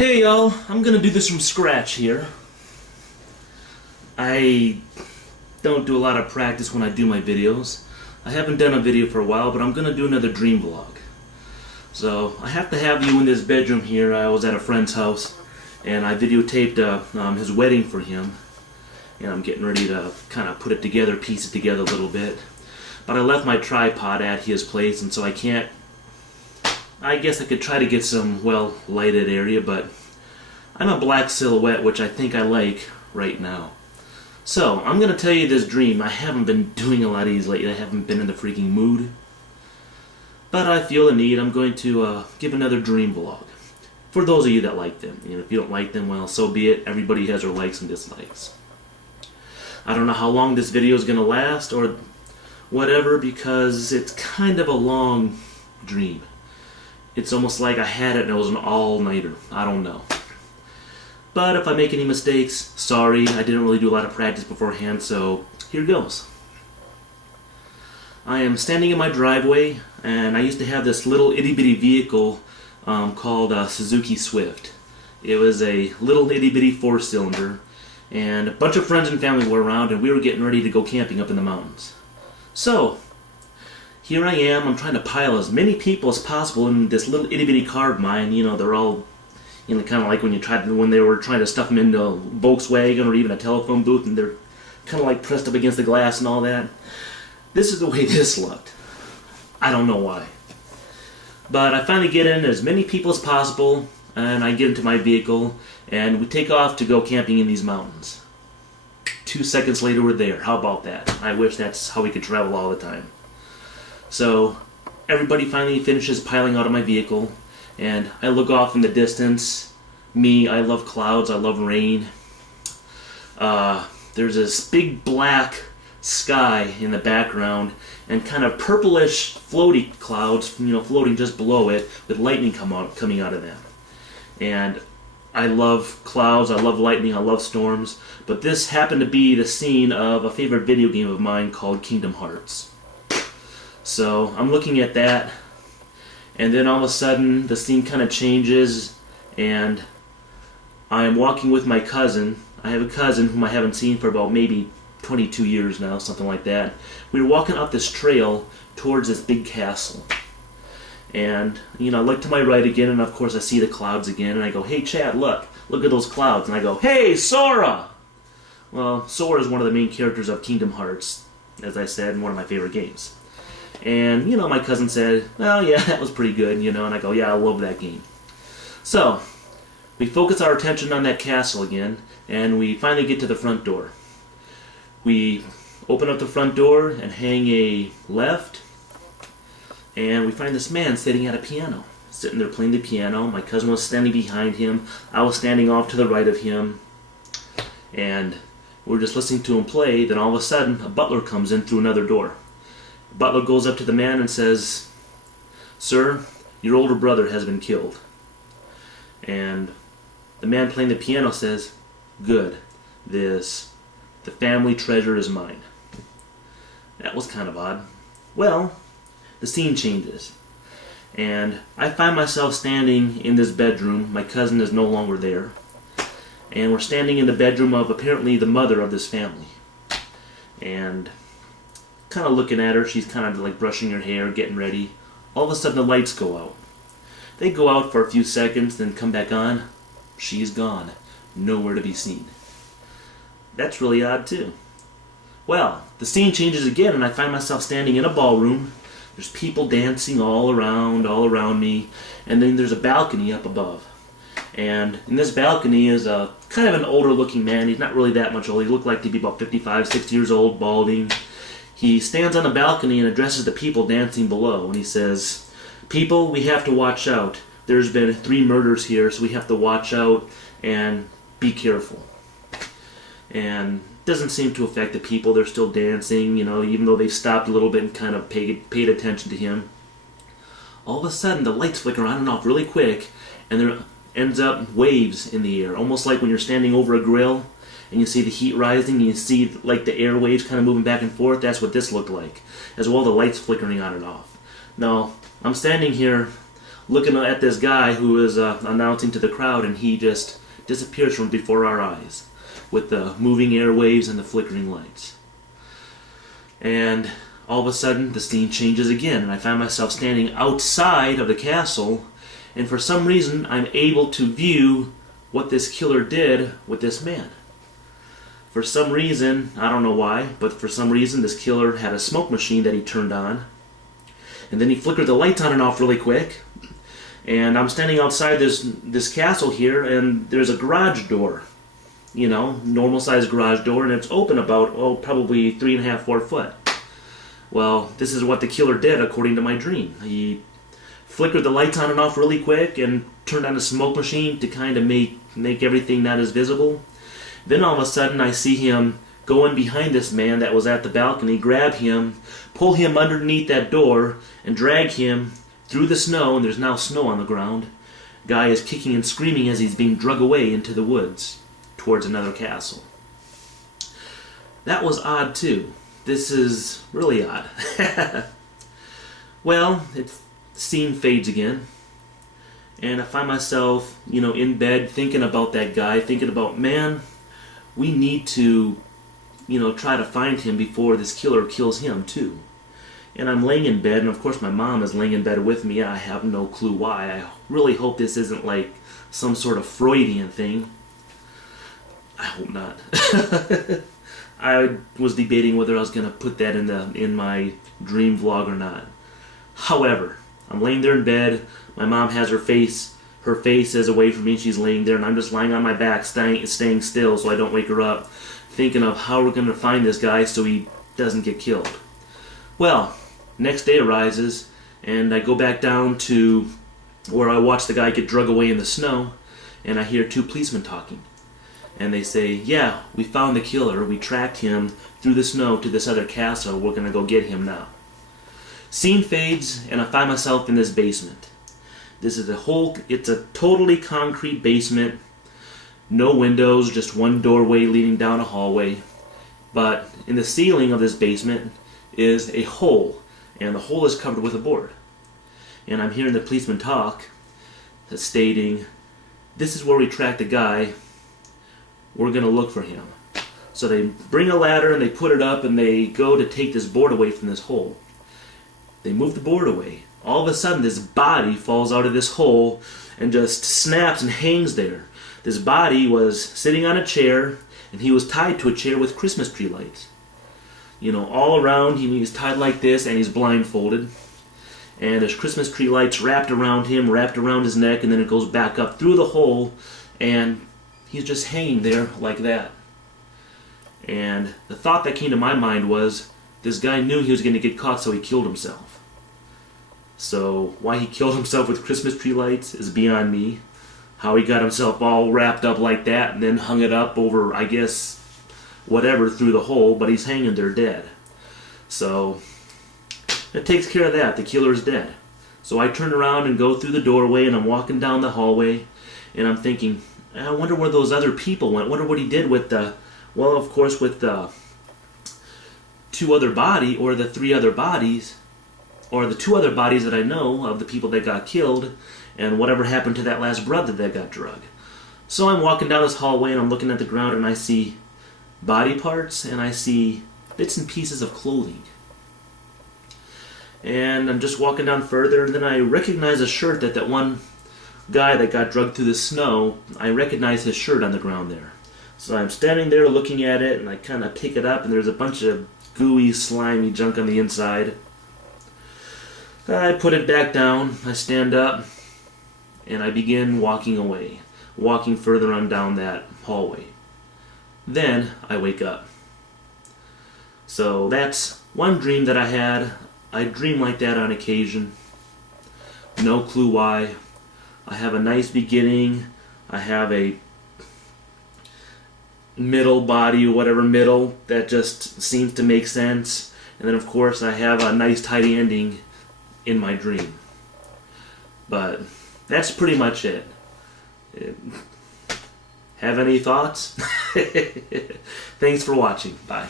Hey y'all, I'm gonna do this from scratch here. I don't do a lot of practice when I do my videos. I haven't done a video for a while, but I'm gonna do another dream vlog. So I have to have you in this bedroom here. I was at a friend's house and I videotaped his wedding for him. And I'm getting ready to kind of put it together, piece it together a little bit. But I left my tripod at his place, and so I can't. I guess I could try to get some, well, lighted area, but I'm a black silhouette, which I think I like right now. So, I'm going to tell you this dream. I haven't been doing a lot of these lately. I haven't been in the freaking mood. But I feel the need. I'm going to give another dream vlog. For those of you that like them. You know, if you don't like them, well, so be it. Everybody has their likes and dislikes. I don't know how long this video is going to last, or whatever, because it's kind of a long dream. It's almost like I had it and it was an all-nighter. I don't know. But if I make any mistakes, sorry. I didn't really do a lot of practice beforehand, so here goes. I am standing in my driveway, and I used to have this little itty-bitty vehicle called a Suzuki Swift. It was a little itty-bitty four-cylinder, and a bunch of friends and family were around, and we were getting ready to go camping up in the mountains. So, here I am. I'm trying to pile as many people as possible in this little itty-bitty car of mine. You know, they're all, you know, kind of like when they were trying to stuff them into a Volkswagen or even a telephone booth, and they're kind of like pressed up against the glass and all that. This is the way this looked. I don't know why. But I finally get in as many people as possible, and I get into my vehicle, and we take off to go camping in these mountains. 2 seconds later, we're there. How about that? I wish that's how we could travel all the time. So, everybody finally finishes piling out of my vehicle, and I look off in the distance. Me, I love clouds, I love rain. There's this big black sky in the background, and kind of purplish floaty clouds, you know, floating just below it, with lightning coming out of them. And I love clouds, I love lightning, I love storms, but this happened to be the scene of a favorite video game of mine called Kingdom Hearts. So I'm looking at that, and then all of a sudden the scene kind of changes, and I am walking with my cousin. I have a cousin whom I haven't seen for about maybe 22 years now, something like that. We were walking up this trail towards this big castle. And, you know, I look to my right again, and of course I see the clouds again, and I go, "Hey Chad, look at those clouds." And I go, "Hey, Sora!" Well, Sora is one of the main characters of Kingdom Hearts, as I said, in one of my favorite games. And, you know, my cousin said, "Well, yeah, that was pretty good," you know, and I go, "Yeah, I love that game." So, we focus our attention on that castle again, and we finally get to the front door. We open up the front door and hang a left, and we find this man sitting at a piano, sitting there playing the piano. My cousin was standing behind him. I was standing off to the right of him, and we were just listening to him play. Then all of a sudden, a butler comes in through another door. The butler goes up to the man and says, "Sir, your older brother has been killed." And the man playing the piano says, "Good. The family treasure is mine." That was kind of odd. Well, the scene changes, and I find myself standing in this bedroom. My cousin is no longer there, and we're standing in the bedroom of apparently the mother of this family, and kind of looking at her. She's kind of like brushing her hair, getting ready. All of a sudden the lights go out. They go out for a few seconds, then come back on. She's gone. Nowhere to be seen. That's really odd too. Well, the scene changes again, and I find myself standing in a ballroom. There's people dancing all around me, and then there's a balcony up above. And in this balcony is a kind of an older looking man. He's not really that much old. He looked like to be about 55, 60 years old, balding. He stands on the balcony and addresses the people dancing below, and he says, "People, we have to watch out. There's been 3 murders here, so we have to watch out and be careful." And it doesn't seem to affect the people. They're still dancing, you know, even though they've stopped a little bit and kind of paid attention to him. All of a sudden, the lights flicker on and off really quick, and there ends up waves in the air, almost like when you're standing over a grill and you see the heat rising, and you see like the air waves kind of moving back and forth. That's what this looked like, as well the lights flickering on and off. Now, I'm standing here looking at this guy who is announcing to the crowd, and he just disappears from before our eyes with the moving airwaves and the flickering lights. And all of a sudden, the scene changes again, and I find myself standing outside of the castle, and for some reason, I'm able to view what this killer did with this man. For some reason, I don't know why, but for some reason, this killer had a smoke machine that he turned on, and then he flickered the lights on and off really quick, and I'm standing outside this castle here, and there's a garage door, normal sized garage door, and it's open about, probably 3.5, 4 foot. Well, this is what the killer did according to my dream. He flickered the lights on and off really quick and turned on a smoke machine to kind of make everything not as visible. Then all of a sudden I see him go in behind this man that was at the balcony, grab him, pull him underneath that door, and drag him through the snow, and there's now snow on the ground. Guy is kicking and screaming as he's being dragged away into the woods towards another castle. That was odd too. This is really odd. Well, the scene fades again, and I find myself, in bed thinking about that guy, thinking about, man, we need to, try to find him before this killer kills him too. And I'm laying in bed, and of course my mom is laying in bed with me. I have no clue why. I really hope this isn't like some sort of Freudian thing. I hope not. I was debating whether I was going to put that in my dream vlog or not. However, I'm laying there in bed. My mom has her face is away from me. She's laying there, and I'm just lying on my back, staying still so I don't wake her up, thinking of how we're going to find this guy so he doesn't get killed. Well, next day arises, and I go back down to where I watch the guy get dragged away in the snow, and I hear 2 policemen talking. And they say, yeah, we found the killer. We tracked him through the snow to this other castle. We're going to go get him now. Scene fades, and I find myself in this basement. It's a totally concrete basement. No windows, just one doorway leading down a hallway. But in the ceiling of this basement is a hole, and the hole is covered with a board. And I'm hearing the policeman talk, stating, this is where we tracked the guy. We're going to look for him. So they bring a ladder and they put it up, and they go to take this board away from this hole. They move the board away. All of a sudden this body falls out of this hole and just snaps and hangs there. This body was sitting on a chair, and he was tied to a chair with Christmas tree lights. All around he's tied like this, and he's blindfolded. And there's Christmas tree lights wrapped around him, wrapped around his neck, and then it goes back up through the hole, and he's just hanging there like that. And the thought that came to my mind was, this guy knew he was going to get caught, so he killed himself. So why he killed himself with Christmas tree lights is beyond me. How he got himself all wrapped up like that and then hung it up over, I guess, whatever through the hole, but he's hanging there dead. So it takes care of that. The killer's dead. So I turn around and go through the doorway, and I'm walking down the hallway, and I'm thinking, I wonder where those other people went. I wonder what he did with the 2 other bodies, or the 3 other bodies, or the 2 other bodies that I know of the people that got killed, and whatever happened to that last brother that got drugged. So I'm walking down this hallway, and I'm looking at the ground, and I see body parts, and I see bits and pieces of clothing. And I'm just walking down further, and then I recognize a shirt that one guy that got drugged through the snow, I recognize his shirt on the ground there. So I'm standing there looking at it, and I kind of pick it up, and there's a bunch of gooey, slimy junk on the inside. I put it back down, I stand up, and I begin walking away, walking further on down that hallway. Then I wake up. So that's one dream that I had. I dream like that on occasion. No clue why. I have a nice beginning. I have a middle body, or whatever middle, that just seems to make sense. And then of course I have a nice tidy ending in my dream. But that's pretty much it. Have any thoughts? Thanks for watching. Bye.